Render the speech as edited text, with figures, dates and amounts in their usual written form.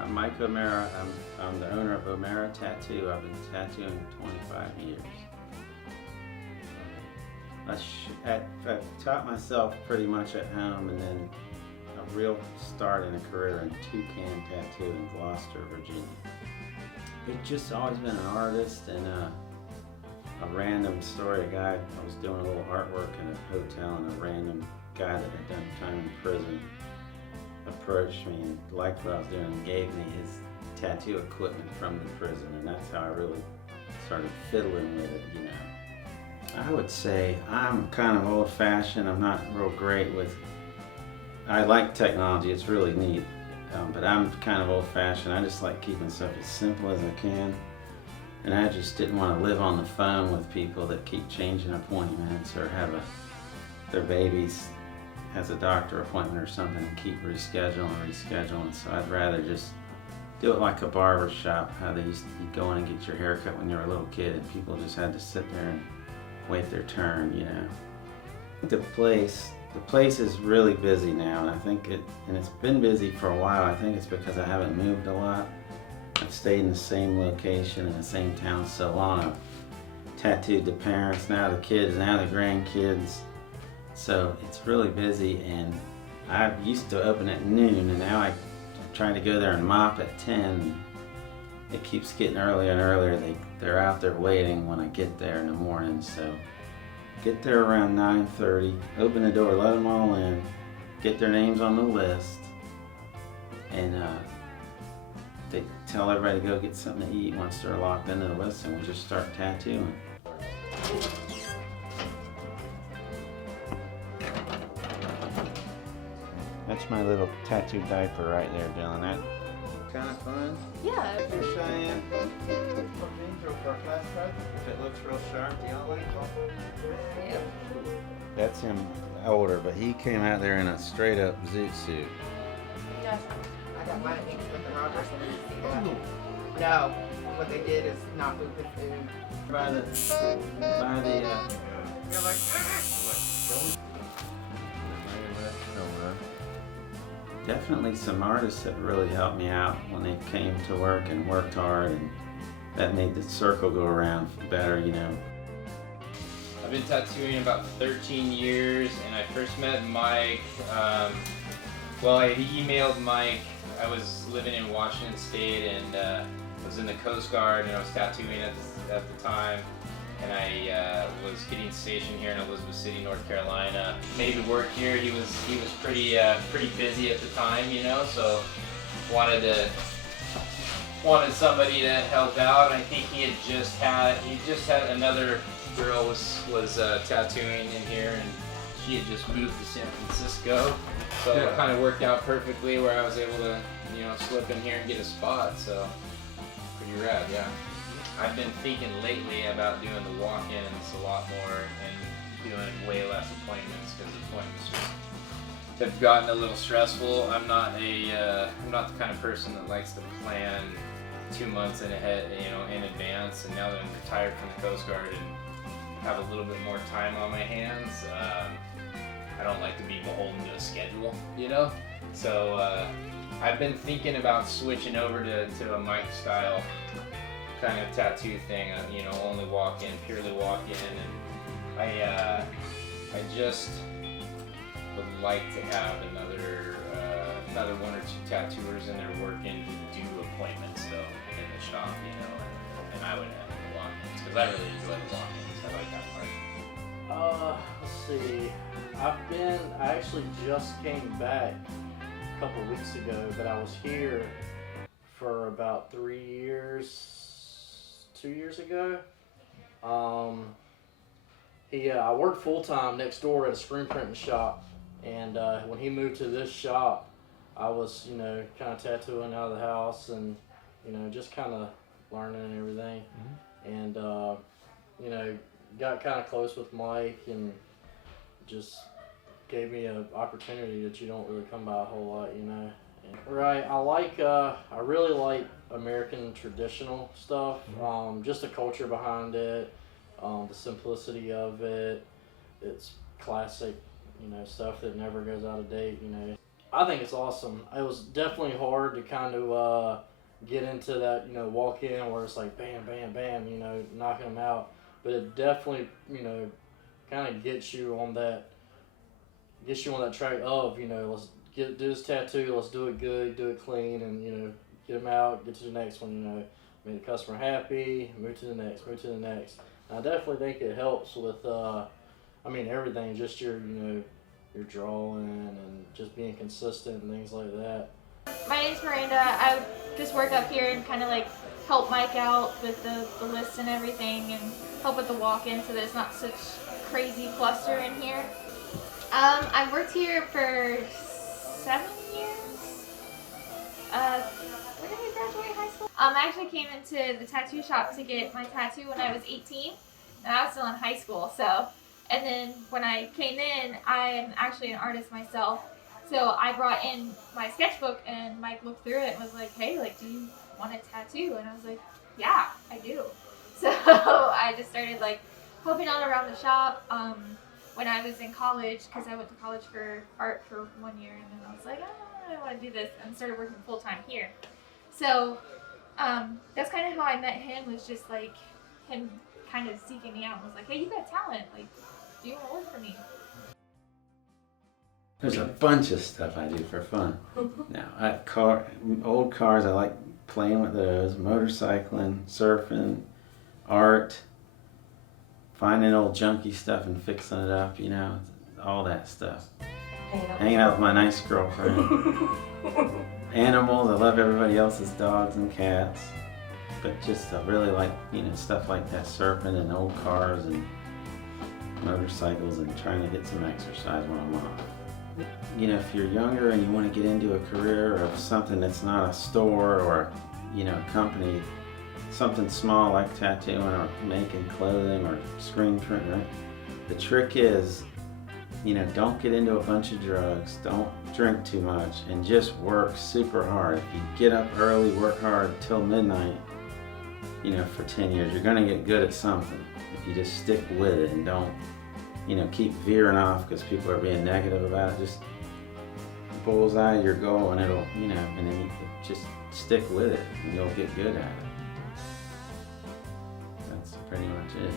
I'm Mike O'Mara. I'm the owner of O'Mara Tattoo. I've been tattooing 25 years. I taught myself pretty much at home, and then a real start in a career in Toucan Tattoo in Gloucester, Virginia. It's just always been an artist, and a random story. I was doing a little artwork in a hotel, and a random guy that had done time in prison approached me and liked what I was doing and gave me his tattoo equipment from the prison, and that's how I really started fiddling with it, you know. I would say I'm kind of old-fashioned. I'm not real great with, I like technology, it's really neat, but I'm kind of old-fashioned. I just like keeping stuff as simple as I can, and I just didn't want to live on the phone with people that keep changing appointments or have their babies has a doctor appointment or something and keep rescheduling, so I'd rather just do it like a barber shop, how they used to go in and get your hair cut when you were a little kid and people just had to sit there and wait their turn, you know. The place is really busy now, and it's been busy for a while. I think it's because I haven't moved a lot. I've stayed in the same location in the same town so long. I've tattooed the parents, now the kids, now the grandkids. So it's really busy, and I used to open at noon, and now I try to go there and mop at 10. It keeps getting earlier and earlier. They're out there waiting when I get there in the morning, so get there around 9:30, open the door, let them all in, get their names on the list, and they tell everybody to go get something to eat once they're locked into the list, and we just start tattooing. That's my little tattoo diaper right there, Dylan. That kind of fun? Yeah. Here, Cheyenne. For a class cut. If it looks real sharp, do y'all like it? Yeah. That's him older, but he came out there in a straight up zoot suit. Yeah. I got mine at Smith and Rogers when you see that. No, what they did is not move the food. By the You're like, definitely some artists that really helped me out when they came to work and worked hard, and that made the circle go around better, you know. I've been tattooing about 13 years, and I first met Mike, I emailed Mike. I was living in Washington State and was in the Coast Guard, and I was tattooing at the time. And I was getting stationed here in Elizabeth City, North Carolina. Made it work here. He was pretty busy at the time, you know. So wanted somebody to help out. I think he just had another girl was tattooing in here, and she had just moved to San Francisco. So it kind of worked out perfectly where I was able to, you know, slip in here and get a spot. So pretty rad, yeah. I've been thinking lately about doing the walk-ins a lot more and doing way less appointments, because appointments just have gotten a little stressful. I'm not the kind of person that likes to plan 2 months in advance. And now that I'm retired from the Coast Guard and have a little bit more time on my hands, I don't like to be beholden to a schedule, you know. So I've been thinking about switching over to a Mike style kind of tattoo thing, you know, only walk in, purely walk in, and I just would like to have another one or two tattooers in there working who do appointments though in the shop, you know, and I would have the walk-ins, because I really enjoy the walk-ins. I like that part. Let's see. I actually just came back a couple weeks ago, but I was here for about 2 years ago. I worked full-time next door at a screen printing shop, and when he moved to this shop, I was, you know, kind of tattooing out of the house and, you know, just kind of learning and everything. And you know, got kind of close with Mike and just gave me an opportunity that you don't really come by a whole lot, you know. Right, I really like American traditional stuff, just the culture behind it, the simplicity of it. It's classic, you know, stuff that never goes out of date, you know. I think it's awesome. It was definitely hard to kind of get into that, you know, walk in where it's like bam, bam, bam, you know, knocking them out. But it definitely, you know, kind of gets you on that track of, you know, do this tattoo, let's do it good, do it clean, and, you know, get them out, get to the next one, you know, make the customer happy, move to the next, move to the next. And I definitely think it helps with, everything, just your, you know, your drawing and just being consistent and things like that. My name's Miranda. I just work up here and kind of like help Mike out with the lists and everything and help with the walk-in so there's not such crazy cluster in here. I've worked here for 7 years. When did I graduate high school? I actually came into the tattoo shop to get my tattoo when I was 18 and I was still in high school, so. And then when I came in, I am actually an artist myself. So I brought in my sketchbook and Mike looked through it and was like, hey, like, do you want a tattoo? And I was like, yeah, I do. So I just started like helping out around the shop when I was in college, because I went to college for art for 1 year, and then I was like, I want to do this, and started working full time here. So that's kind of how I met him, was just like him kind of seeking me out and was like, hey, you got talent, like, do you want to work for me? There's a bunch of stuff I do for fun. Now, old cars, I like playing with those, motorcycling, surfing, art, finding old junky stuff and fixing it up, you know, all that stuff. Hanging out with my nice girlfriend. Animals, I love everybody else's dogs and cats. But just I really like, you know, stuff like that, surfing and old cars and motorcycles and trying to get some exercise when I'm off. You know, if you're younger and you want to get into a career of something that's not a store or, you know, a company, something small like tattooing or making clothing or screen printing, the trick is, you know, don't get into a bunch of drugs, don't drink too much, and just work super hard. If you get up early, work hard till midnight, you know, for 10 years, you're going to get good at something. If you just stick with it and don't, you know, keep veering off because people are being negative about it, just bullseye your goal and it'll, you know, and then you just stick with it and you'll get good at it. That's pretty much it.